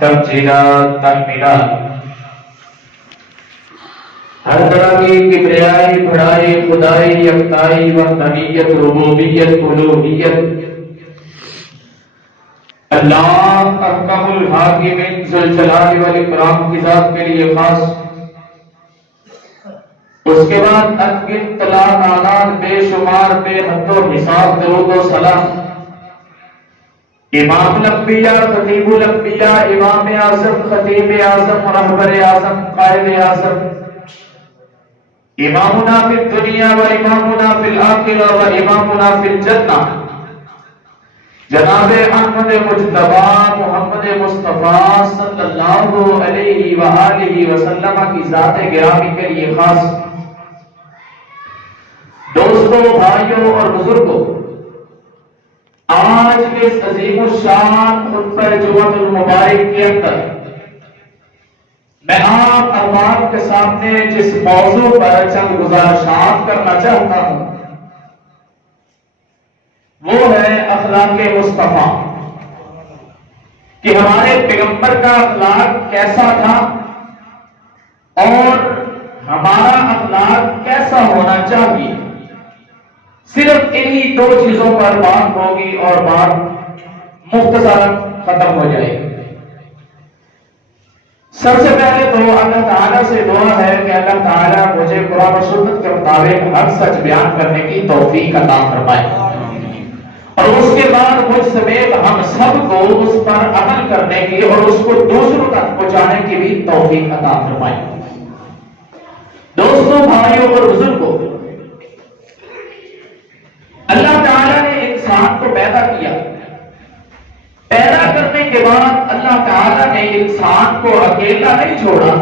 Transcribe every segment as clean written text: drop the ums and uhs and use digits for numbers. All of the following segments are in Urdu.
تبجیلات تحمیلات ہر طرح کی کبریائی بڑائی خدائی یکتائی وحدانیت ربوبیت الوہیت اللہ احکم الحاکمین ذو الجلال والاکرام کی ذات کے لیے خاص. اس کے بعد انگن طلاق آنات بے شمار بے حد و حساب درود و سلام امام الانبیاء خطیب الانبیاء امام اعظم خطیب اعظم رہبر اعظم قائد اعظم امامنا فی الدنیا و امامنا فی الآخرہ و امامنا فی الجنہ جناب احمد مجتبی محمد مصطفیٰ صلی اللہ علیہ وآلہ وسلم کی ذات گرامی کے لیے خاص. دوستوں بھائیوں اور بزرگوں، آج کے اس عظیم الشان خطبہ جمعۃ المبارک کے اندر میں آپ احباب کے سامنے جس موضوع پر چند گزارشات کرنا چاہتا ہوں وہ ہے اخلاق مصطفیٰ، کہ ہمارے پیغمبر کا اخلاق کیسا تھا اور ہمارا اخلاق کیسا ہونا چاہیے. صرف انہی دو چیزوں پر بات ہوگی اور بات مختصر ختم ہو جائے گی. سب سے پہلے تو اللہ تعالیٰ سے دعا ہے کہ اللہ تعالیٰ مجھے قرآن و سنت کے مطابق حق سچ بیان کرنے کی توفیق عطا فرمائے، اور اس کے بعد مجھ سمیت ہم سب کو اس پر عمل کرنے کی اور اس کو دوسروں تک پہنچانے کی بھی توفیق عطا فرمائے. دوستوں بھائیوں اور بزرگوں، اللہ تعالیٰ نے انسان کو پیدا کیا. پیدا کرنے کے بعد اللہ تعالیٰ نے انسان کو اکیلا نہیں چھوڑا،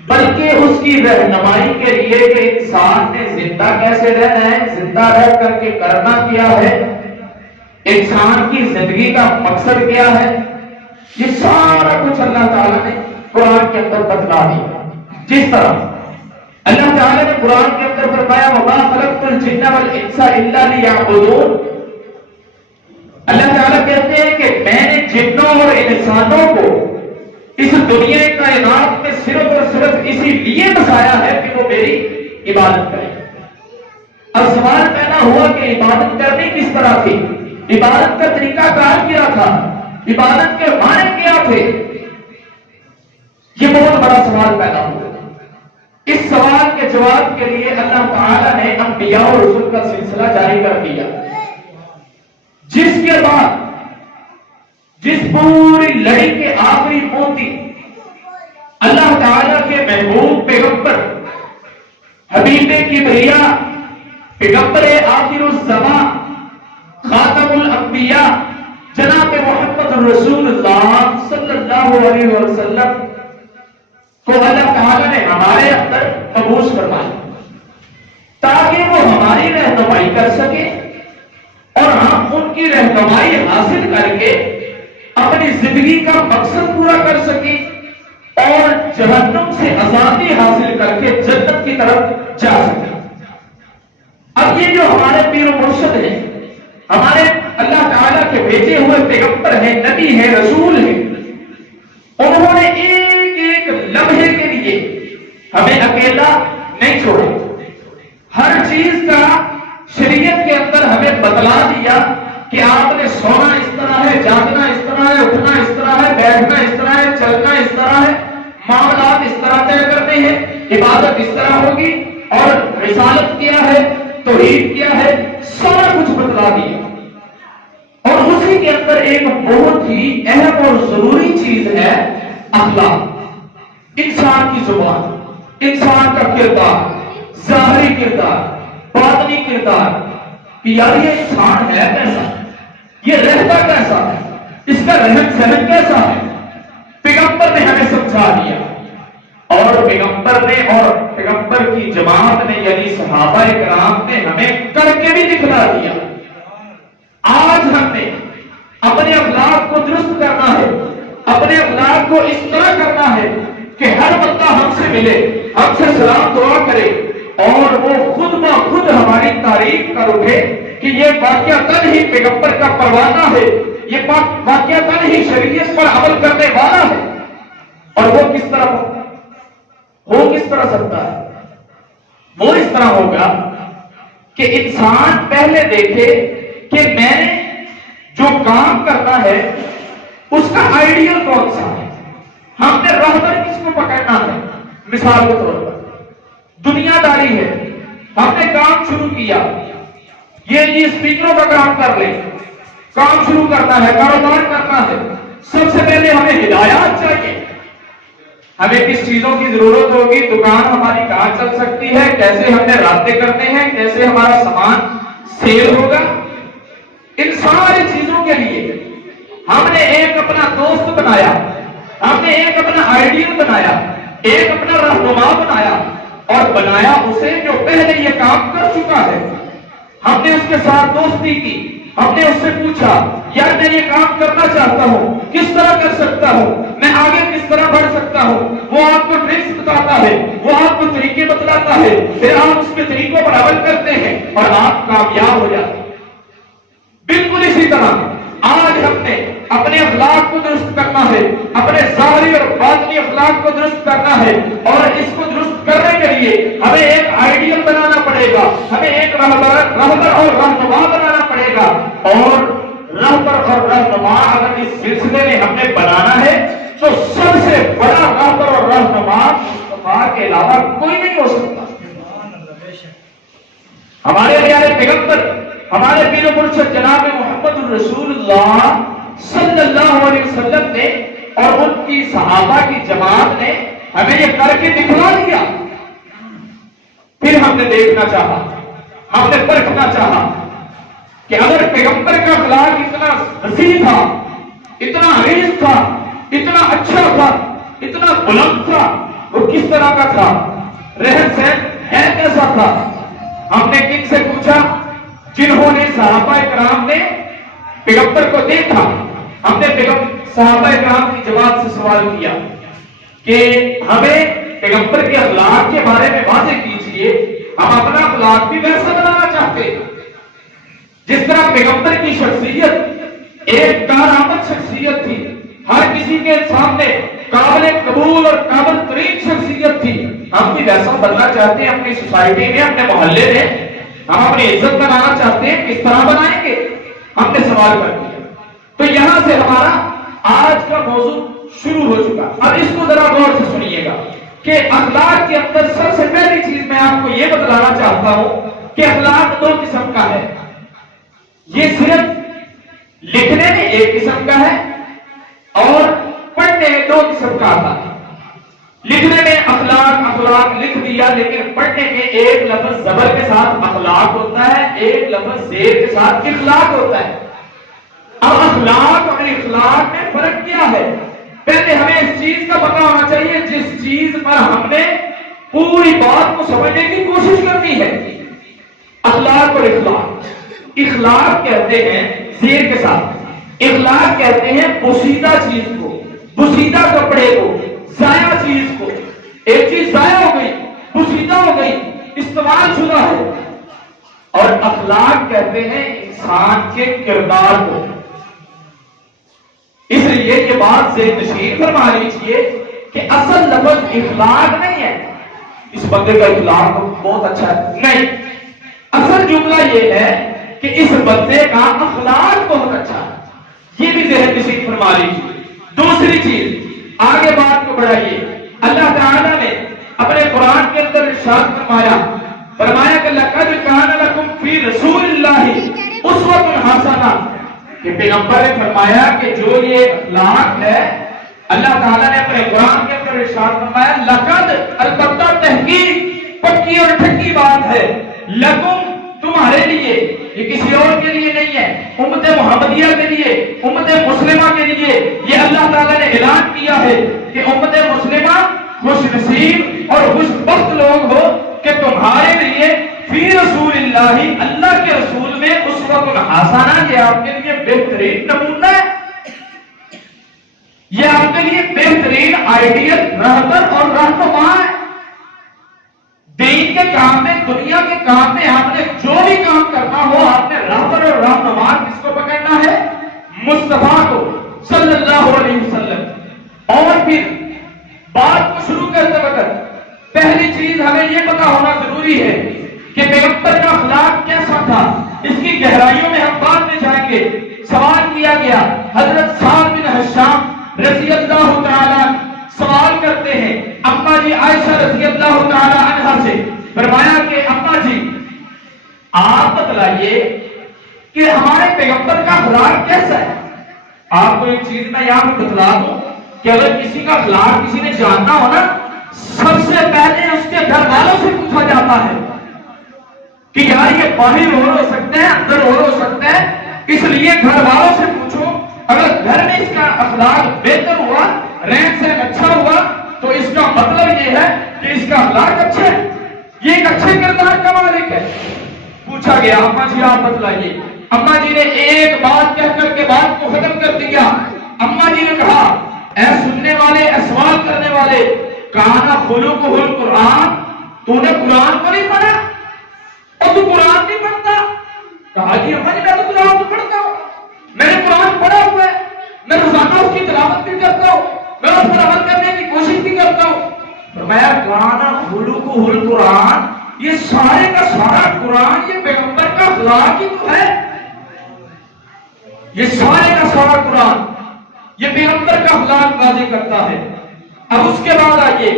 بلکہ اس کی رہنمائی کے لیے کہ انسان نے زندہ کیسے رہنا ہے، زندہ رہ کر کے کرنا کیا ہے، انسان کی زندگی کا مقصد کیا ہے، یہ سارا کچھ اللہ تعالیٰ نے قرآن کے اندر بتلا دیا. جس طرح اللہ تعالیٰ نے قرآن کے اندر فرمایا وَمَا خَلَقْتُ الْجِنَّ وَالْإِنسَ إِلَّا لِيَعْبُدُونَ. اللہ تعالیٰ کہتے ہیں کہ میں نے جنوں اور انسانوں کو اس دنیا کائنات میں صرف اور صرف اسی لیے بسایا ہے کہ وہ میری عبادت کریں. اب سوال پیدا ہوا کہ عبادت کرنی کس طرح تھی، عبادت کا طریقہ کار کیا تھا، عبادت کے معنی کیا تھے. یہ بہت بڑا سوال پیدا ہوا. اس سوال کے جواب کے لیے اللہ تعالیٰ نے انبیاء اور رسول کا سلسلہ جاری کر دیا، جس کے بعد جس پوری لڑی کے آخری موتی اللہ تعالیٰ کے محبوب پیغمبر حبیب کبریا پیغمبر آخر الزمان خاتم الانبیاء جناب محمد رسول اللہ صلی اللہ علیہ وسلم کو اللہ تعالیٰ نے ہمارے اندر مبعوث فرمایا تاکہ وہ ہماری رہنمائی کر سکے اور ہم ان کی رہنمائی حاصل کر کے اپنی زندگی کا مقصد پورا کر سکیں اور جہنم سے آزادی حاصل کر کے جنت کی طرف جا سکیں. اب یہ جو ہمارے پیر و مرشد ہیں، ہمارے اللہ تعالیٰ کے بھیجے ہوئے پیغمبر ہیں، نبی ہیں، رسول ہیں، انہوں نے ایک ایک لمحے کے لیے ہمیں اکیلا نہیں چھوڑا. ہر چیز کا شریعت کے اندر ہمیں بتلا دیا کہ آپ نے سونا اس طرح ہے، جاگنا اس طرح ہے، اٹھنا اس طرح ہے، بیٹھنا اس طرح ہے، چلنا اس طرح ہے، معاملات اس طرح طے کرتے ہیں، عبادت اس طرح ہوگی، اور رسالت کیا ہے، توحید کیا ہے، سارا کچھ بتلا دیا. اور اسی کے اندر ایک بہت ہی اہم اور ضروری چیز ہے اخلاق. انسان کی زبان، انسان کا کردار، ظاہری کردار، باطنی کردار، کہ یار یہ انسان ہے کیسا، یہ رہتا کیسا ہے، اس کا رہن سہن کیسا ہے. پیغمبر نے ہمیں سمجھا دیا، اور پیغمبر نے اور پیغمبر کی جماعت نے یعنی صحابہ کرام نے ہمیں کر کے بھی دکھلا دیا. آج ہم نے اپنے اخلاق کو درست کرنا ہے، اپنے اخلاق کو اس طرح کرنا ہے کہ ہر بندہ ہم سے ملے، ہم سے سلام دعا کرے اور وہ خود بخود ہماری تعریف کر اٹھے کہ یہ واقعہ تن ہی پیغمبر کا پروانہ ہے، یہ واقعتاً ہی شریعت پر عمل کرنے والا ہے، اور وہ کس طرح ہو کس طرح سکتا ہے؟ وہ اس طرح ہوگا کہ انسان پہلے دیکھے کہ میں نے جو کام کرنا ہے اس کا آئیڈیل کون سا ہے، ہم نے رہبر کس کو پکڑنا ہے۔ مثال کے طور پر دنیا داری ہے، ہم نے کام شروع کیا، یہ اسپیکروں کا کام کر لیں، کام شروع کرنا ہے، کاروبار کرنا ہے، سب سے پہلے ہمیں ہدایات چاہیے، ہمیں کس چیزوں کی ضرورت ہوگی، دکان ہماری کہاں چل سکتی ہے، کیسے ہم نے رابطے کرنے ہیں، کیسے ہمارا سامان سیل ہوگا۔ ان ساری چیزوں کے لیے ہم نے ایک اپنا دوست بنایا، ہم نے ایک اپنا آئیڈیل بنایا، ایک اپنا رہنما بنایا، اور بنایا اسے جو پہلے یہ کام کر چکا ہے۔ ہم نے اس کے ساتھ دوستی کی، ہم نے اس سے پوچھا یار میں یہ کام کرنا چاہتا ہوں، کس طرح کر سکتا ہوں، میں آگے کس طرح بڑھ سکتا ہوں۔ وہ آپ کو ٹرکس بتاتا ہے، وہ آپ کو طریقے بتلاتا ہے، پھر آپ اس کے طریقوں پر عمل کرتے ہیں اور آپ کامیاب ہو جاتے ہیں۔ بالکل اسی طرح آج ہم نے اپنے اخلاق کو درست کرنا ہے، اپنے ظاہری اور باطنی اخلاق کو درست کرنا ہے، اور اس کو درست کرنے کے لیے ہمیں ایک آئیڈیل بنانا پڑے گا، ہمیں ایک رہبر اور رہنما بنانا پڑے گا۔ اور رہبر اور رہنما اگر اس سلسلے میں ہم نے بنانا ہے تو سب سے بڑا رہبر اور رہنما مصطفیٰ کے علاوہ کوئی نہیں ہو سکتا۔ ہمارے پیارے پیغمبر، ہمارے پیر و مرشد جناب محمد الرسول اللہ صلی اللہ علیہ وسلم نے اور ان کی صحابہ کی جماعت نے ہمیں یہ کر کے دکھلا دیا۔ پھر ہم نے دیکھنا چاہا، ہم نے پرکھنا چاہا کہ اگر پیغمبر کا اخلاق اتنا وسیع تھا، اتنا عریض تھا، اتنا اچھا تھا، اتنا بلند تھا، وہ کس طرح کا تھا، رہن سہن ہے کیسا تھا۔ ہم نے کن سے پوچھا؟ جنہوں نے صحابہ کرام نے پیغمبر کو دیکھا۔ ہم نے صحابہ کرام کی جواب سے سوال کیا کہ ہمیں پیغمبر کے اخلاق کے بارے میں واضح کیجیے، ہم اپنا اخلاق بھی ویسا بنانا چاہتے ہیں جس طرح پیغمبر کی شخصیت ایک کارآمد شخصیت تھی، ہر کسی کے سامنے قابل قبول اور قابل ترین شخصیت تھی۔ ہم بھی ویسا بننا چاہتے ہیں اپنی سوسائٹی میں، اپنے محلے میں، ہم اپنی عزت بنانا چاہتے ہیں، کس طرح بنائیں گے؟ ہم نے سوال کر دیا۔ تو یہاں سے ہمارا آج کا موضوع شروع ہو چکا۔ اب اس کو ذرا غور سے سنیے گا کہ اخلاق کے اندر سب سے پہلی چیز میں آپ کو یہ بتلانا چاہتا ہوں کہ اخلاق دو قسم کا ہے۔ یہ صرف لکھنے میں ایک قسم کا ہے اور پڑھنے میں دو قسم کا آتا ہے۔ لکھنے میں اخلاق لکھ دیا، لیکن پڑھنے میں ایک لفظ زبر کے ساتھ اخلاق ہوتا ہے، ایک لفظ زیر کے ساتھ اخلاق ہوتا ہے۔ اب اخلاق اور اخلاق میں فرق کیا ہے؟ پہلے ہمیں اس چیز کا پتہ ہونا چاہیے جس چیز پر ہم نے پوری بات کو سمجھنے کی کوشش کرنی ہے۔ اخلاق اور اخلاق کہتے ہیں زیر کے ساتھ، اخلاق کہتے ہیں پوشیدہ چیز کو، پوشیدہ کپڑے کو، ضائع چیز کو۔ ایک چیز ضائع ہو گئی، پوشیدہ ہو گئی، استعمال شدہ ہے۔ اور اخلاق کہتے ہیں انسان کے کردار کو۔ اس لیے یہ بات ذہن نشین فرما لیجیے کہ اصل لفظ اخلاق نہیں ہے اس بندے کا اخلاق بہت اچھا ہے، نہیں، اصل جملہ یہ ہے کہ اس بندے کا اخلاق بہت اچھا ہے۔ یہ بھی ذہن نشین فرما لیجیے۔ دوسری چیز، آگے بات کو بڑھائیے۔ اللہ تعالیٰ نے اپنے قرآن کے اندر ارشاد فرمایا کہ لقد کان لکم فی رسول اللہ اسوۃ حسنہ، کہ پیغمبر نے فرمایا کہ جو یہ اخلاق ہے، اللہ تعالیٰ نے اپنے قرآن کے اندر ارشاد فرمایا لقد، البتہ تحقیق پکی اور ٹھنڈی بات ہے، لکم تمہارے لیے، یہ کسی اور کے لیے نہیں ہے، امت محمدیہ کے لیے، امت مسلمہ کے لیے یہ اللہ تعالیٰ نے اعلان کیا ہے کہ امت مسلمہ خوش نصیب اور خوش بخت لوگ ہو کہ تمہارے لیے فی رسول اللہ، اللہ کے رسول میں اسوۃ حسنہ، یہ آپ کے لیے بہترین نمونہ ہے، یہ آپ کے لیے بہترین آئیڈیل رہبر اور رہنما ہے۔ دین کے کام میں، دنیا کے کام میں آپ نے جو بھی کام کرنا ہو، آپ نے رہبر اور رہنما کس کو پکڑنا ہے؟ مصطفیٰ پھر بات کو شروع کرتے وقت پہلی چیز ہمیں یہ پتا ہونا ضروری ہے کہ پیغمبر کا اخلاق کیسا تھا. اس کی گہرائیوں میں ہم بعد میں جائیں گے. سوال کیا گیا، حضرت سعد بن ہشام رضی اللہ تعالیٰ سوال کرتے ہیں اماں جی عائشہ رضی اللہ تعالیٰ عنہا سے، فرمایا کہ اماں جی آپ بتلائیے کہ ہمارے پیغمبر کا اخلاق کیسا ہے. آپ کو ایک چیز میں یہاں پہ بتلا دوں کہ اگر کسی کا اخلاق کسی نے جاننا ہو نا، سب سے پہلے اس کے گھر والوں سے پوچھا جاتا ہے کہ یار یہ باہر ہو سکتا ہے، اندر ہو سکتا ہے، اس لیے گھر والوں سے پوچھو. اگر گھر میں اس کا اخلاق بہتر ہوا، رہن سہن اچھا ہوا، تو اس کا مطلب یہ ہے کہ اس کا اخلاق اچھا ہے، یہ ایک اچھے کردار کا مالک ہے. پوچھا گیا اماں جی آپ بتلائیے. اماں جی نے ایک بات کہہ کر کے بات کو ختم کر دیا. اماں جی نے کہا اے سننے والے، اے سوال کرنے والے، کانا خلقہ القرآن، تو نے قرآن کو نہیں پڑھا اور تو قرآن نہیں پڑھتا. کہا جی اماں جی میں تو قرآن تو پڑھتا ہوں، میں نے قرآن پڑھا ہوا ہے، میں روزانہ اس کی تلاوت بھی کرتا ہوں، میں اس پر عمل کرنے کی کوشش بھی کرتا ہوں. فرمایا کانا خلقہ القرآن، یہ سارے کا سارا قرآن یہ پیغمبر کا اخلاق ہی تو ہے. یہ سارے کا سارا قرآن یہ پیغمبر کا اخلاق واضح کرتا ہے. اب اس کے بعد آئیے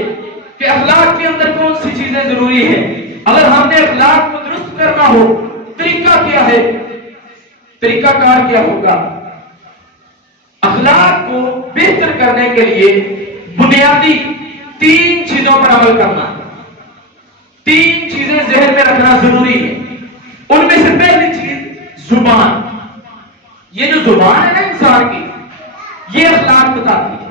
کہ اخلاق کے اندر کون سی چیزیں ضروری ہیں. اگر ہم نے اخلاق کو درست کرنا ہو، طریقہ کیا ہے، طریقہ کار کیا ہوگا. اخلاق کو بہتر کرنے کے لیے بنیادی 3 چیزوں پر عمل کرنا ہے. 3 چیزیں ذہن میں رکھنا ضروری ہے. ان میں سے پہلی چیز زبان. یہ جو زبان ہے نا انسان کی، یہ اخلاق بتاتی ہے.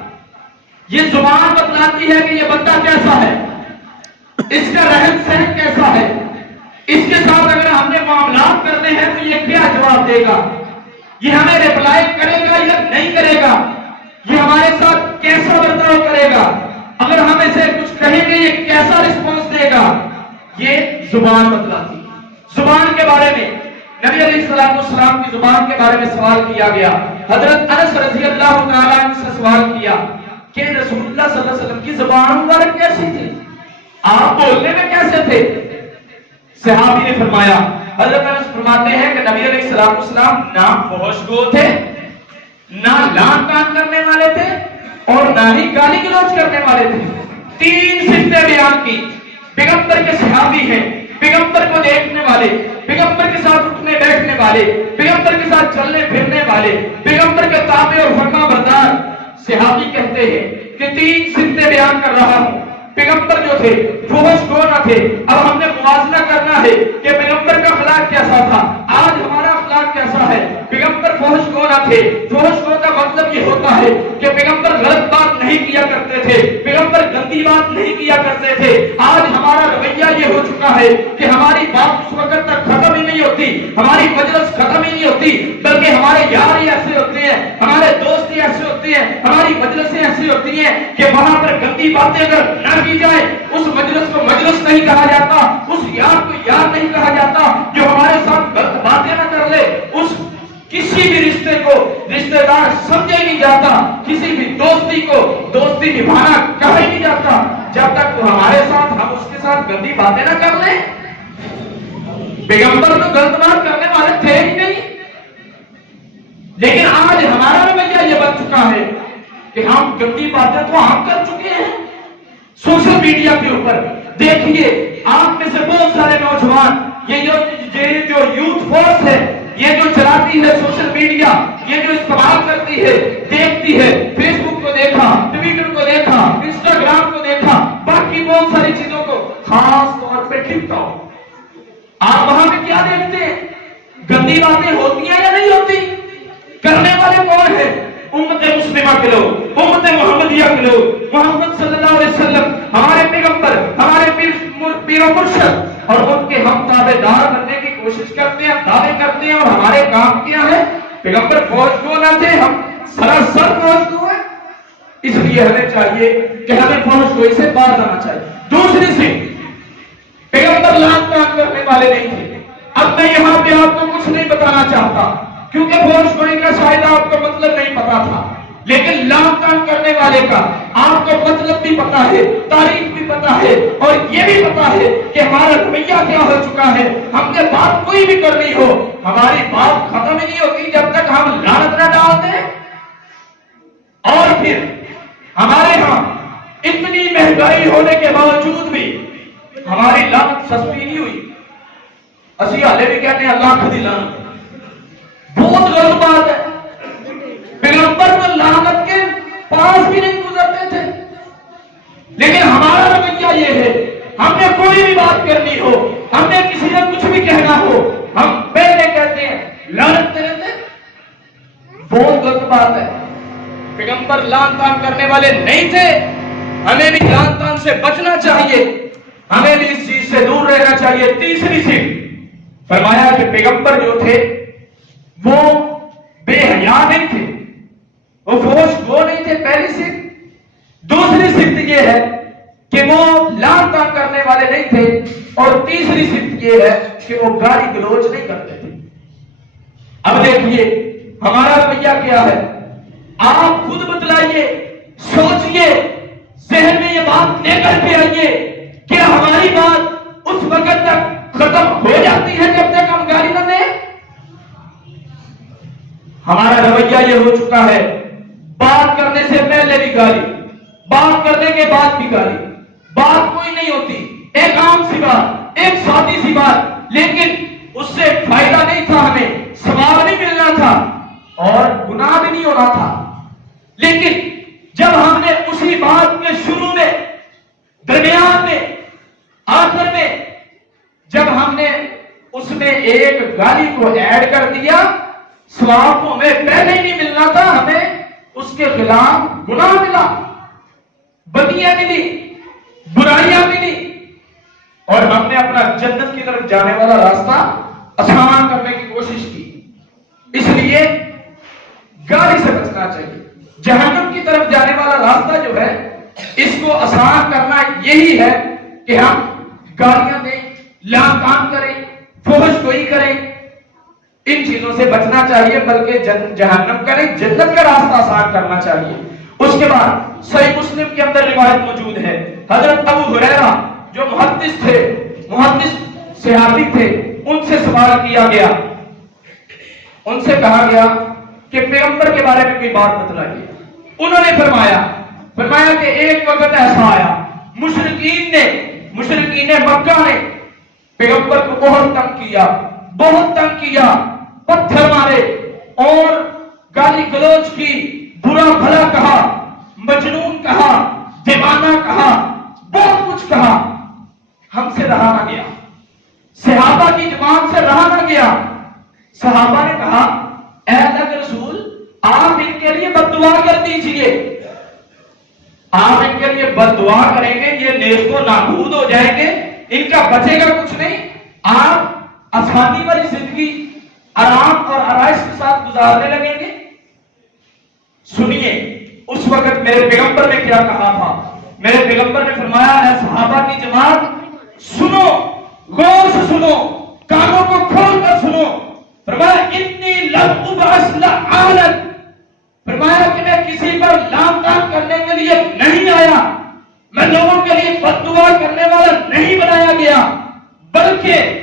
یہ زبان بتلاتی ہے کہ یہ بندہ کیسا ہے، اس کا رہن سہن کیسا ہے، اس کے ساتھ اگر ہم نے معاملات کرنے ہیں تو یہ کیا جواب دے گا، یہ ہمیں ریپلائی کرے گا یا نہیں کرے گا، یہ ہمارے ساتھ کیسا برتاؤ کرے گا، اگر ہم اسے کچھ کہیں گے یہ کیسا رسپانس دے گا. یہ زبان بتلاتی ہے. زبان کے بارے میں نبی علیہ السلام کی زبان کے بارے میں سوال کیا گیا. حضرت انس رضی اللہ تعالیٰ عنہ سے سوال کیا کہ رسول اللہ صلی اللہ علیہ وسلم کی زبان مبارک کیسی تھی، آپ بولنے میں کیسے تھے. صحابی نے فرمایا، حضرت انس فرماتے ہیں کہ نبی علیہ السلام نہ فحش گو تھے، نہ لعن طعن کرنے والے تھے، اور نہ ہی گالی گلوچ کرنے والے تھے. 3 صفتیں بیان کی. پیغمبر کے صحابی ہیں، پیغمبر کو دیکھنے والے، پیغمبر کے ساتھ اٹھنے بیٹھنے والے، پیغمبر کے ساتھ چلنے پھرنے والے، پیغمبر کے تابع اور فرما بردار. صحابی کہتے ہیں کہ 3 صفتیں بیان کر رہا ہوں. پیغمبر جو تھے فحش گو نہ تھے. اب ہم نے موازنہ کرنا ہے کہ پیغمبر کا اخلاق کیسا تھا، آج ہمارا اخلاق کیسا ہے. پیغمبر فحش گو نہ تھے. فحش گو کا مطلب یہ ہوتا ہے کہ پیغمبر غلط بات نہیں کیا کرتے تھے، پیغمبر گندی بات نہیں کیا کرتے تھے. آج ہمارا رویہ یہ ہو چکا ہے کہ ہماری بات اس وقت تک ختم ہی نہیں ہوتی، ہماری مجلس ختم ہی نہیں ہوتی، بلکہ ہمارے یار ہی ایسے ہوتے ہیں، ہمارے دوست ہی ایسے ہوتے ہیں، ہماری مجلسیں ایسی ہوتی ہیں کہ وہاں پر گندی باتیں اگر نہ کی جائے اس مجلس کو مجلس نہیں کہا جاتا، اس یار کو یار نہیں کہا جاتا. جو ہمارے ساتھ غلط باتیں نہ کر لے اس کسی بھی رشتے کو رشتہ دار سمجھے نہیں جاتا، کسی بھی دوستی کو دوستی نبھانا کہا ہی نہیں جاتا جب تک وہ ہمارے ساتھ ہم اس کے ساتھ گندی باتیں نہ کر لیں. پیغمبر تو غلط بات کرنے والے تھے ہی نہیں، لیکن آج ہمارا رویہ یہ بن چکا ہے کہ ہم گندی باتیں تو عام کر چکے ہیں. سوشل میڈیا کے اوپر دیکھیے، آپ میں سے بہت سارے نوجوان، یہ جو یوتھ فورس ہے، یہ جو چلاتی ہے سوشل میڈیا، یہ جو استعمال کرتی ہے، دیکھتی ہے، فیس بک کو دیکھا، ٹویٹر کو دیکھا، انسٹاگرام کو دیکھا، باقی بہت ساری چیزوں کو، خاص طور پہ ٹک ٹاک. آپ وہاں پہ کیا دیکھتے ہیں؟ گندی باتیں ہوتی ہیں یا نہیں ہوتی؟ کرنے والے کون ہیں؟ امت مسلمہ کے لوگ، امت محمدیہ کے لوگ. محمد صلی اللہ علیہ وسلم ہمارے پیغمبر، ہمارے پیر و مرشد، اور ان کے ہم تابع دار بننے کی کوشش کرتے ہیں، دعوے کرتے ہیں، اور ہمارے کام کیا ہے؟ پیغمبر فوج کو نہ تھے، ہم سراسر فوج کو ہیں. اس لیے ہمیں چاہیے کہ ہمیں فوج کو اسے باز آنا چاہیے. دوسری سے پیغمبر لعن طعن کرنے والے نہیں تھے. اب میں یہاں پہ آپ کو کچھ نہیں بتانا چاہتا کیونکہ فوج گوئی کا شاید آپ کو مطلب نہیں پتا تھا، لیکن لعن طعن کرنے والے کا آپ تاریخ بھی پتا ہے، اور یہ بھی پتا ہے کہ ہمارا رویہ کیا ہو چکا ہے. ہم نے بات کوئی بھی کرنی ہو، ہماری بات ختم ہی نہیں ہوتی جب تک ہم لعنت نہ ڈال دیں. اور پھر ہمارے ہاں اتنی مہنگائی ہونے کے باوجود بھی ہماری لعنت سستی نہیں ہوئی. اسی حالے بھی کہتے ہیں اللہ خود ہی لعنت. بہت غلط بات ہے. پیغمبر تو لعنت کے پاس بھی نہیں گزرتے تھے، لیکن ہمارا رویہ یہ ہے، ہم نے کوئی بھی بات کرنی ہو، ہم نے کسی نے کچھ بھی کہنا ہو، ہم پہلے کہتے ہیں لعنت کرتے تھے. بہت غلط بات ہے. پیغمبر لعن طعن کرنے والے نہیں تھے. ہمیں بھی لعن طعن سے بچنا چاہیے، ہمیں بھی اس چیز سے دور رہنا چاہیے. تیسری صفت فرمایا کہ پیغمبر جو تھے وہ بے حیا نہیں تھے، وہ فحش گو نہیں تھے. پہلی صفت. دوسری صفت یہ ہے کہ وہ لعن طعن کرنے والے نہیں تھے، اور تیسری صفت یہ ہے کہ وہ گالی گلوچ نہیں کرتے تھے. اب دیکھیے ہمارا رویہ کیا ہے، آپ خود بتلائیے، سوچئے، ذہن میں یہ بات لے کر کے آئیے کہ ہماری بات اس وقت تک ختم ہو جاتی ہے جب تک ہم گالی نہ دیں. ہمارا رویہ یہ ہو چکا ہے، بات کرنے سے پہلے بھی گالی، بات کرنے کے بعد بھی گالی. بات کوئی نہیں ہوتی، ایک عام سی بات، ایک سادی سی بات، لیکن اس سے فائدہ نہیں تھا، ہمیں ثواب نہیں ملنا تھا اور گناہ بھی نہیں ہونا تھا. لیکن جب ہم نے اسی بات کے شروع میں، درمیان میں، آخر میں جب ہم نے اس میں ایک گالی کو ایڈ کر دیا، ثواب کو ہمیں پہلے ہی نہیں ملنا تھا، ہمیں اس کے خلاف گناہ ملا، بدیاں ملی، برائیاں ملی، اور ہم نے اپنا جنت کی طرف جانے والا راستہ آسان کرنے کی کوشش کی. اس لیے گالی سے بچنا چاہیے. جہنم کی طرف جانے والا راستہ جو ہے، اس کو آسان کرنا یہی ہے کہ ہم گالیاں دیں، لعن طعن کریں، فحش گوئی کریں. ان چیزوں سے بچنا چاہیے، بلکہ جہنم کریں، جنت کا راستہ آسان کرنا چاہیے. اس کے بعد صحیح مسلم کے اندر روایت موجود ہے، حضرت ابو ہریرہ جو محدث تھے، محدث صحابی تھے، ان سے سوال کیا گیا، ان سے کہا گیا کہ پیغمبر کے بارے میں کوئی بات بتلائیے. انہوں نے فرمایا کہ ایک وقت ایسا آیا، مشرکین مکہ نے پیغمبر کو بہت تنگ کیا، پتھر مارے اور گالی گلوچ کی، برا بھلا کہا، مجنون کہا، دیوانہ کہا، بہت کچھ کہا. ہم سے رہا نہ گیا، صحابہ کی زبان سے رہا نہ گیا. صحابہ نے کہا اے اللہ کے رسول، آپ ان کے لیے بد دعا کر دیجئے. آپ ان کے لیے بد دعا کریں گے، یہ نیست و نابود ہو جائیں گے، ان کا بچے گا کچھ نہیں. آپ آسانی والی زندگی آرام اور آرائش کے ساتھ گزارنے لگیں گے. سنیے اس وقت میرے پیغمبر نے کیا کہا تھا. میرے پیغمبر نے فرمایا اے صحابہ کی جماعت سنو، غور سے سنو، کانوں کو کھول کر سنو. فرمایا انی لم ابعث لعانا، فرمایا کہ میں کسی پر لعن طعن کرنے کے لیے نہیں آیا، میں لوگوں کے لیے بد دعا کرنے والا نہیں بنایا گیا، بلکہ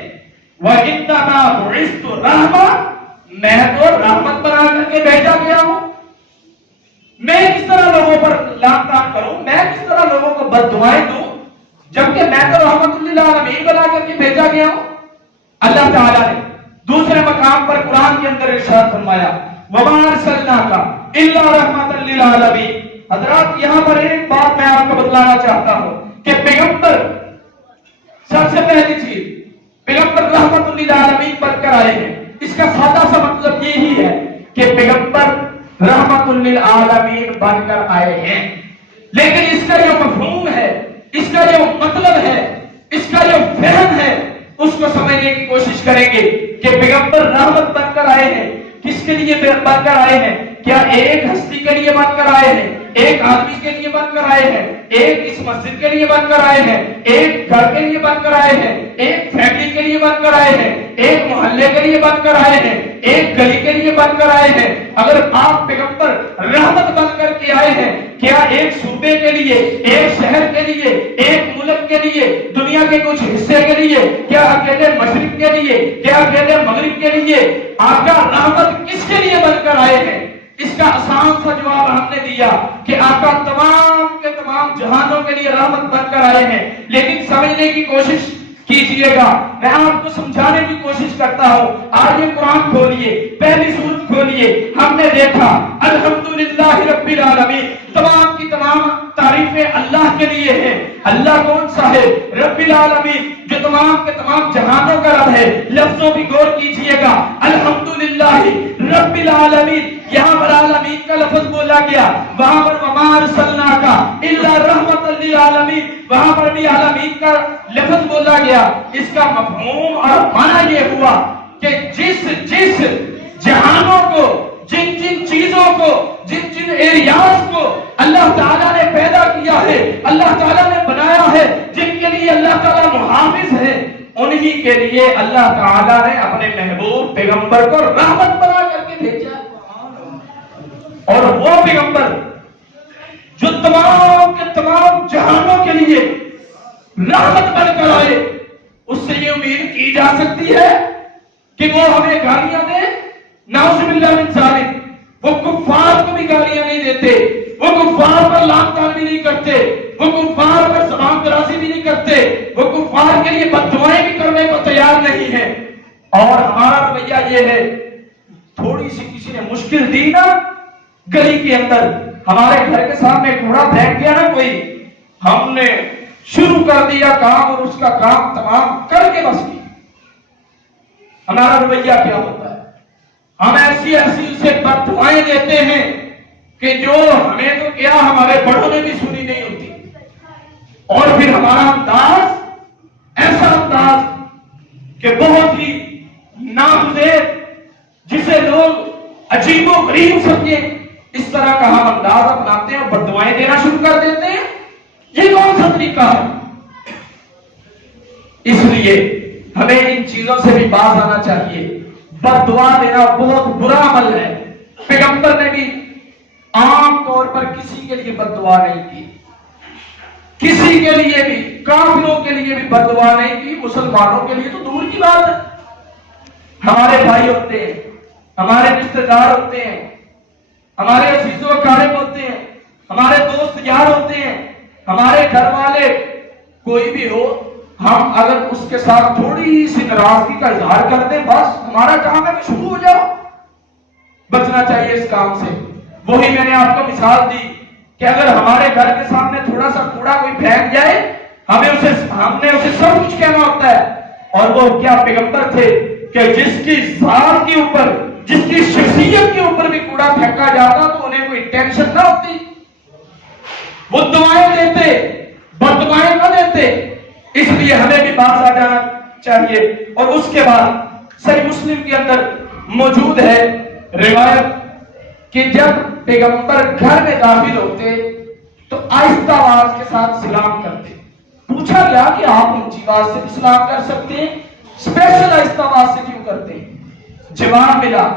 وَإِنَّمَا بُعِثْتُ رَحْمَةً، میں تو رحمت بنا کر کے بھیجا گیا ہوں. میں کس طرح لوگوں پر لعن طعن کروں، میں کس طرح لوگوں کو بد دعائیں دوں، جبکہ میں تو رحمت للعالمین بنا کر کے بھیجا گیا ہوں. اللہ تعالیٰ نے دوسرے مقام پر قرآن کے اندر ارشاد فرمایا وَمَا أَرْسَلْنَاكَ إِلَّا رَحْمَةً لِلْعَالَمِينَ. حضرات یہاں پر ایک بات میں آپ کو بتلانا چاہتا ہوں کہ پیغمبر، سب سے پہلی چیز، پیغمبر رحمت للعالمین بن کر آئے ہیں. اس کا سادہ سا مطلب یہی ہے کہ پیغمبر رحمت للعالمین بن کر آئے ہیں. لیکن اس کا جو مفہوم ہے، اس کا جو مطلب ہے، اس کا جو فہم ہے، اس کو سمجھنے کی کوشش کریں گے کہ پیغمبر رحمت بن کر آئے ہیں. کس کے لیے بن کر آئے ہیں؟ کیا ایک ہستی کے لیے بن کر آئے ہیں، ایک آدمی کے لیے بن کر آئے ہیں؟ ایک اس مسجد کے لیے بن کر آئے ہیں، ایک گھر کے لیے بن کر آئے ہیں، ایک فیملی کے لیے بن کر آئے ہیں، ایک محلے کے لیے بن کر آئے ہیں، ایک گلی کے لیے بن کر آئے ہیں، اگر آپ پیغمبر رحمت بن کر کے آئے ہیں، کیا ایک صوبے کے لیے، ایک شہر کے لیے، ایک ملک کے لیے، دنیا کے کچھ حصے کے لیے، کیا اکیلے مشرق کے لیے، کیا اکیلے مغرب کے لیے آقا رحمت کس کے لیے بن کر آئے ہیں؟ اس کا آسان سا جواب ہم نے دیا کہ آقا تمام کے تمام جہانوں کے لیے رحمت بن کر آئے ہیں۔ لیکن سمجھنے کی کوشش کیجئے گا، میں آپ کو سمجھانے کی کوشش کرتا ہوں۔ آج یہ قرآن کھولیے، پہلی سورت کھولیے، ہم نے دیکھا الحمدللہ رب العالمین، تمام کی تمام تعریفیں اللہ کے لیے ہیں۔ اللہ کون سا ہے؟ رب العالمین، جو تمام کے تمام جہانوں کا رب ہے۔ لفظوں کی غور کیجئے گا، الحمدللہ رب العالمین، یہاں پر عالمین کا لفظ بولا گیا، وہاں پر وما ارسلناک الا رحمۃ للعالمین، وہاں پر بھی عالمین کا لفظ بولا گیا۔ اس کا مفہوم اور معنی یہ ہوا کہ جس جس جہانوں کو، جن جن چیزوں کو، جن جن ایریاز کو اللہ تعالیٰ نے پیدا کیا ہے، اللہ تعالیٰ نے بنایا ہے، جن کے لیے اللہ تعالیٰ محافظ ہے، انہی کے لیے اللہ تعالیٰ نے اپنے محبوب پیغمبر کو رحمت بنا کر کے بھیجا۔ اور وہ پیغمبر جو تمام کے تمام جہانوں کے لیے رحمت بن کر آئے، اس سے یہ امید کی جا سکتی ہے کہ وہ ہمیں گالیاں دے؟ نعوذ باللہ من ذالک، وہ کفار کو بھی گالیاں نہیں دیتے، وہ کفار پر لعن طعن بھی نہیں کرتے، وہ کفار پر زبان درازی بھی نہیں کرتے، وہ کفار کے لیے بد دعائیں بھی کرنے کو تیار نہیں ہے۔ اور ہمارا رویہ یہ ہے، تھوڑی سی کسی نے مشکل دی نا گلی کے اندر، ہمارے گھر کے سامنے کوڑا پھینک دیا نا کوئی، ہم نے شروع کر دیا کام اور اس کا کام تمام کر کے بس کیا۔ ہمارا رویہ کیا ہوتا ہے؟ ہم ایسی اسے بد دعائیں دیتے ہیں کہ جو ہمیں تو کیا ہمارے بڑوں نے بھی سنی نہیں ہوتی، اور پھر ہمارا انداز ایسا انداز کہ بہت ہی نامزد، جسے لوگ عجیب و غریب سمجھے، اس طرح کا ہم انداز اپناتے ہیں اور بد دعائیں دینا شروع کر دیتے ہیں۔ یہ کون سا طریقہ ہے؟ اس لیے ہمیں ان چیزوں سے بھی باز آنا چاہیے۔ بد دعا دینا بہت برا عمل ہے۔ پیغمبر نے بھی عام طور پر کسی کے لیے بد دعا نہیں کی، کسی کے لیے بھی، کافروں کے لیے بھی بد دعا نہیں کی، مسلمانوں کے لیے تو دور کی بات ہے۔ ہمارے بھائی ہوتے ہیں، ہمارے رشتہ دار ہوتے ہیں، ہمارے عزیز و اقارب ہوتے ہیں، ہمارے دوست یار ہوتے ہیں، ہمارے گھر والے کوئی بھی ہو، ہم اگر اس کے ساتھ تھوڑی سی ناراضگی کا اظہار کر دیں، بس ہمارا کام ہے کہ شروع ہو جاؤ۔ بچنا چاہیے اس کام سے۔ وہی میں نے آپ کو مثال دی کہ اگر ہمارے گھر کے سامنے تھوڑا سا کوڑا کوئی پھینک جائے، ہم نے اسے سب کچھ کہنا ہوتا ہے۔ اور وہ کیا پیغمبر تھے کہ جس کی ذات کے اوپر، جس کی شخصیت کے اوپر بھی کوڑا پھینکا جاتا تو انہیں کوئی ٹینشن نہ ہوتی، وہ دعائیں دیتے، بد دعائیں نہ دیتے۔ اس لیے ہمیں بھی باز آ جانا چاہیے۔ اور اس کے بعد صحیح مسلم کے اندر موجود ہے روایت کہ جب پیغمبر گھر میں داخل ہوتے تو آہستہ آواز کے ساتھ سلام کرتے۔ پوچھا گیا کہ آپ اونچی آواز سے بھی سلام کر سکتے ہیں، اسپیشل آہستہ آواز سے کیوں کرتے ہیں؟ جواب ملا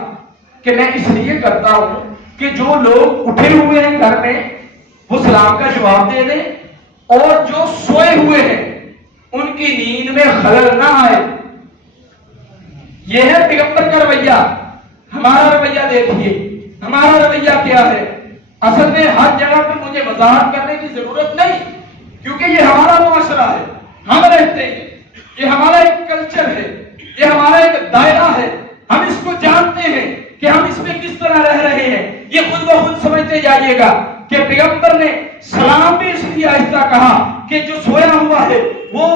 کہ میں اس لیے کرتا ہوں کہ جو لوگ اٹھے ہوئے ہیں گھر میں وہ سلام کا جواب دے دیں، اور جو سوئے ہوئے ہیں ان کی نیند میں خلل نہ آئے۔ یہ ہے پیغمبر کا رویہ۔ ہمارا رویہ دیکھیے، ہمارا رویہ کیا ہے؟ اصل میں ہر جگہ پہ مجھے وضاحت کرنے کی ضرورت نہیں، کیونکہ یہ ہمارا معاشرہ ہے، ہم رہتے ہیں، یہ ہمارا ایک کلچر ہے، یہ ہمارا ایک دائرہ ہے، ہم اس کو جانتے ہیں کہ ہم اس میں کس طرح رہ رہے ہیں۔ یہ خود بخود سمجھتے جائیے گا کہ پیغمبر نے سلام بھی اس لیے آہستہ کہا کہ جو سویا ہوا ہے وہ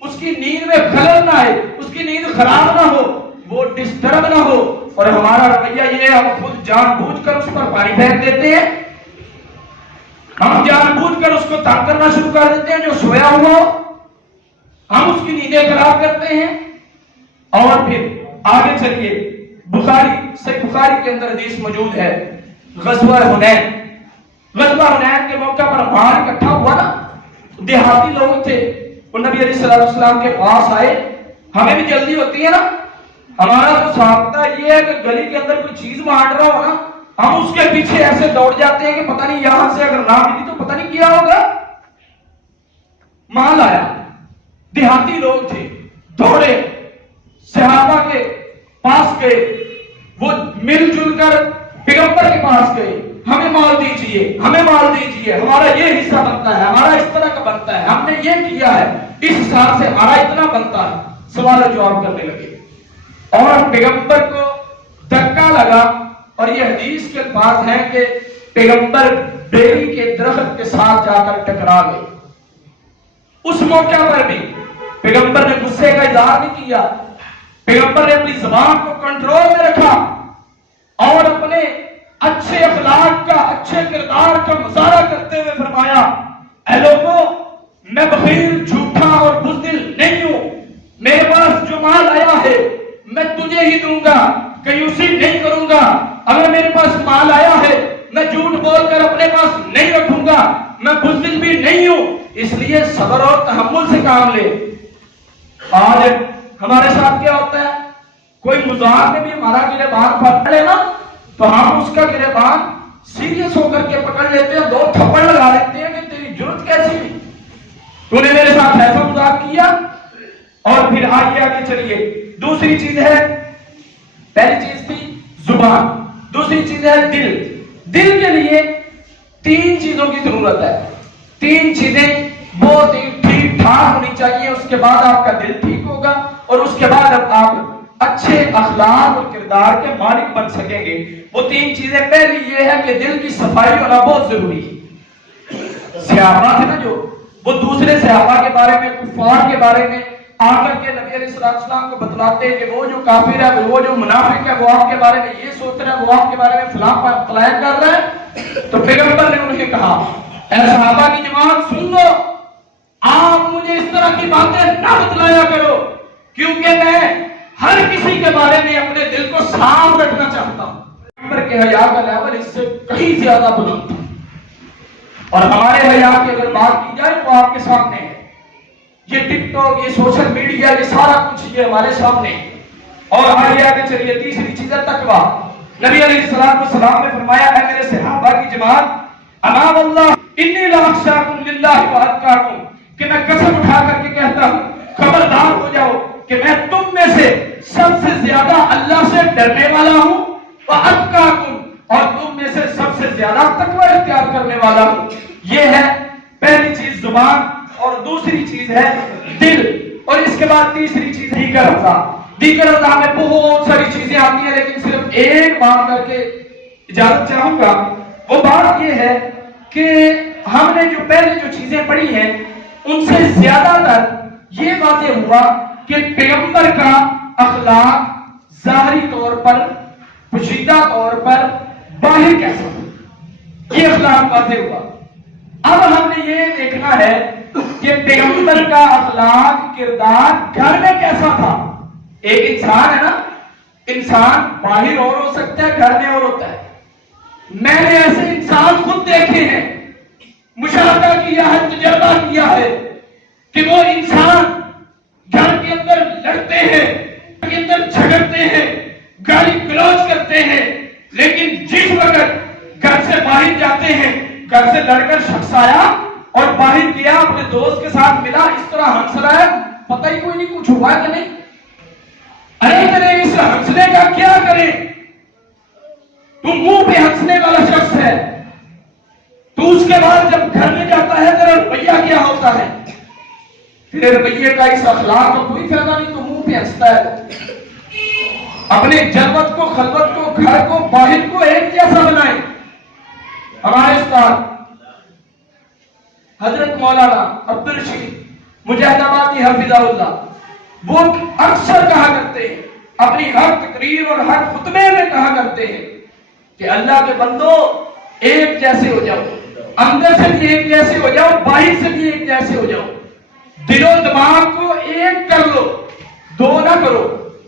اس کی نیند میں خلل نہ آئے، اس کی نیند خراب نہ ہو، وہ ڈسٹرب نہ ہو۔ اور ہمارا رویہ یہ ہے، ہم خود جان بوجھ کر اس پر پانی پھینک دیتے ہیں، ہم جان بوجھ کر اس کو تنگ کرنا شروع کر دیتے ہیں جو سویا ہوا ہو، ہم اس کی نیندیں خراب کرتے ہیں۔ اور پھر آگے چلیے، صحیح بخاری کے اندر حدیث موجود ہے، غزوہ حنین کے موقع پر مال اکٹھا ہوا نا، دیہاتی لوگ تھے، وہ نبی علیہ الصلوۃ والسلام کے پاس آئے. ہمیں بھی جلدی ہوتی ہے نا، ہمارا تو سابقہ یہ ہے کہ گلی کے اندر کوئی چیز بانٹ رہا ہو نا، ہم اس کے پیچھے ایسے دوڑ جاتے ہیں کہ پتہ نہیں یہاں سے اگر نہ ملی تو پتہ نہیں کیا ہوگا. مال آیا، دیہاتی لوگ تھے، دوڑے صحابہ کے پاس گئے، وہ مل جل کر پیغمبر کے پاس گئے، ہمیں مال دیجئے، ہمیں مال دیجئے، ہمارا یہ حصہ بنتا ہے، ہمارا اس طرح کا بنتا ہے، ہم نے یہ کیا ہے، اس حساب سے ہمارا اتنا بنتا ہے. سوال و جواب کرنے لگے اور پیغمبر کو دھکا لگا. اور یہ حدیث کے الفاظ ہیں کہ پیغمبر بیری کے درخت کے ساتھ جا کر ٹکرا گئے. اس موقع پر بھی پیغمبر نے غصے کا اظہار نہیں کیا، پیغمبر نے اپنی زبان کو کنٹرول میں رکھا اور اپنے اچھے اخلاق کا، اچھے کردار کا مظاہرہ کرتے ہوئے فرمایا، اے لوگوں، میں بخیل، جھوٹا اور بزدل نہیں ہوں، میرے پاس جو مال آیا ہے میں تجھے ہی دوں گا، کنجوسی نہیں کروں گا. اگر میرے پاس مال آیا ہے میں جھوٹ بول کر اپنے پاس نہیں رکھوں گا، میں بزدل بھی نہیں ہوں، اس لیے صبر اور تحمل سے کام لے. آج ہمارے ساتھ کیا ہوتا ہے، کوئی مذاق میں بھی ہمارا گریبان پکڑ لے نا تو ہم اس کا گریبان سیریس ہو کر کے پکڑ لیتے ہیں، 2 تھپڑ لگا لیتے ہیں کہ تیری جرت کیسی ہوئی، تو نے میرے ساتھ ایسا مذاق کیا. اور پھر آگے چلیے. دوسری چیز ہے، پہلی چیز تھی زبان، دوسری چیز ہے دل. دل کے لیے 3 چیزوں کی ضرورت ہے. 3 چیزیں بہت ہی ٹھیک ٹھاک ہونی چاہیے، اس کے بعد آپ کا دل ٹھیک ہوگا اور اس کے بعد آپ اچھے اخلاق اور کردار کے مالک بن سکیں گے. وہ 3 چیزیں، پہلی یہ ہے کہ دل کی صفائی ہونا بہت ضروری ہے. صحابہ تھے نا جو، وہ دوسرے صحابہ کے بارے میں، کفار کے بارے میں آ کر کے نبی علیہ السلام کو بتلاتے ہیں کہ وہ جو کافر ہے، وہ جو منافق ہے، وہ آپ کے بارے میں یہ سوچ رہا ہے، وہ آپ کے بارے میں فلاں فلان کر رہا ہے. تو پیغمبر نے انہیں کہا، اے صحابہ کی جماعت سن لو، آپ مجھے اس طرح کی باتیں نہ بتلایا کرو، کیونکہ میں ہر کسی کے بارے میں اپنے دل کو صاف رکھنا چاہتا ہوں. پیغمبر کے حیا کا لیول اس سے کہیں زیادہ بلند تھا. اور ہمارے حیا کی اگر بات کی جائے تو آپ کے سامنے ہے، یہ ٹک ٹاک، یہ سوشل میڈیا، یہ سارا کچھ یہ ہمارے سامنے. اور آگے چلیے. تیسری چیز ہے تقویٰ. نبی علیہ السلام نے فرمایا، اے میرے صحابہ کی جماعت، انا واللہ انی لاخشاکم للہ واتقاکم، کہ میں قسم اٹھا کر کے کہتا ہوں، خبردار ہو جاؤ کہ میں تم میں سے سب سے زیادہ اللہ سے ڈرنے والا ہوں، واتقاکم، اور تم میں سے سب سے زیادہ تقویٰ اختیار کرنے والا ہوں. یہ ہے پہلی چیز زبان، اور دوسری چیز ہے دل، اور اس کے بعد تیسری چیز دیگر اعضاء. دیگر اعضاء میں بہت ساری چیزیں آتی ہیں، لیکن صرف ایک بات کر کے اجازت چاہوں گا. وہ بات یہ ہے کہ ہم نے جو پہلے جو چیزیں پڑھی ہیں ان سے زیادہ تر یہ واضح ہوا کہ پیغمبر کا اخلاق ظاہری طور پر، پوشیدہ طور پر باہر کیسا ہوا، یہ اخلاق واضح ہوا. اب ہم نے یہ دیکھنا ہے کہ پیغمبر کا اخلاق، کردار گھر میں کیسا تھا. ایک انسان ہے نا، انسان باہر اور ہو سکتا ہے، گھر میں اور ہوتا ہے. میں نے ایسے انسان خود دیکھے ہیں، مشاہدہ کیا ہے، تجربہ کیا ہے کہ وہ انسان گھر کے اندر لڑتے ہیں، گھر کے اندر جھگڑتے ہیں، گالی گلوچ کرتے ہیں، لیکن جس وقت گھر سے باہر جاتے ہیں، گھر سے لڑ کر شخص آیا اور باہر گیا، اپنے دوست کے ساتھ ملا، اس طرح ہنس رہا ہے، پتہ ہی کوئی نہیں کچھ ہوا کہ نہیں. ارے کرے اس ہنسنے کا کیا کرے، تو منہ پہ ہنسنے والا شخص ہے، تو اس کے بعد جب گھر میں جاتا ہے تیرا رویہ کیا ہوتا ہے. تیرے رویے کا اس اخلاق کا کوئی فائدہ نہیں، تو منہ پہ ہنستا ہے. اپنے جلوت کو، خلوت کو، گھر کو، باہر کو ایک جیسا بنائے. ہمارے استاد حضرت مولانا عبدالرشید مجاہد آبادی حفظہ اللہ، وہ اکثر کہا کرتے ہیں، اپنی ہر تقریر اور ہر خطبے میں کہا کرتے ہیں کہ اللہ کے بندو ایک جیسے ہو جاؤ، اندر سے بھی ایک جیسے ہو جاؤ، باہر سے بھی ایک جیسے ہو جاؤ، دل و دماغ کو ایک کر لو، دو نہ کرو.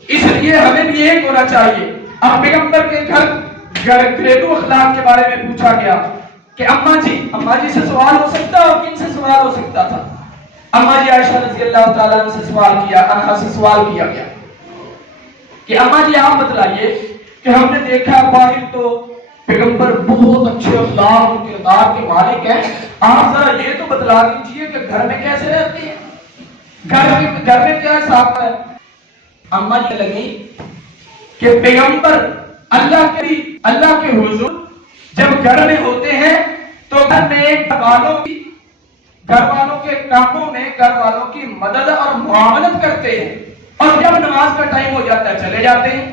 اس لیے ہمیں بھی ایک ہونا چاہیے. اب پیغمبر کے گھریلو اخلاق کے بارے میں پوچھا گیا کہ اماں جی سے سوال ہو سکتا ہے، اور کن سے سوال سوال ہو سکتا تھا. اما جی عائشہ رضی اللہ تعالیٰ عنہ سے سوال کیا گیا کہ اما جی آپ بتلائیے کہ ہم نے دیکھا باہر تو پیغمبر بہت اچھے اخلاق اور کردار کے مالک ہیں، آپ ذرا یہ تو بتلا دیجیے کہ گھر میں کیسے رہتی ہیں، گھر میں کیا حساب ہے. اما جی لگی کہ پیغمبر اللہ کے حضور جب گھر میں ہوتے ہیں تو گھر میں گھر والوں کے کاموں میں گھر والوں کی مدد اور معاونت کرتے ہیں، اور جب نماز کا ٹائم ہو جاتا ہے چلے جاتے ہیں.